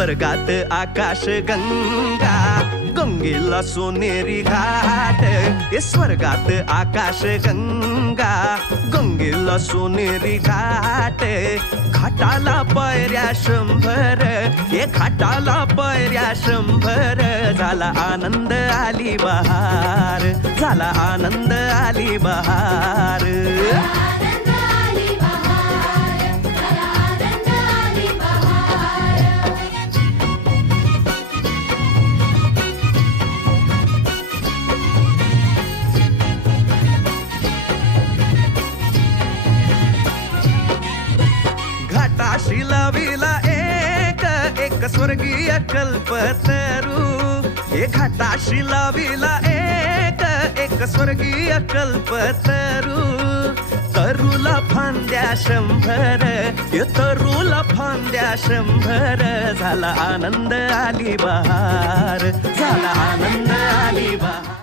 स्वर्गात आकाश गंगा, गंगेला सोनेरी घाट. हे स्वर्गात आकाश गंगा, गंगेला सोनेरी घाट. घाटाला पायऱ्या 100, हे घाटाला पायऱ्या 100. झाला आनंद आली बहार, झाला आनंद आली बहार. घाटाशी लाविला एक स्वर्गीय कल्पतरू. हे घाटाशी लाविला एक स्वर्गीय कल्पतरू. तरूला फांद्या 100, हे तरूला फांद्या 100. झाला आनंद आली बहार, झाला आनंद आली बहार.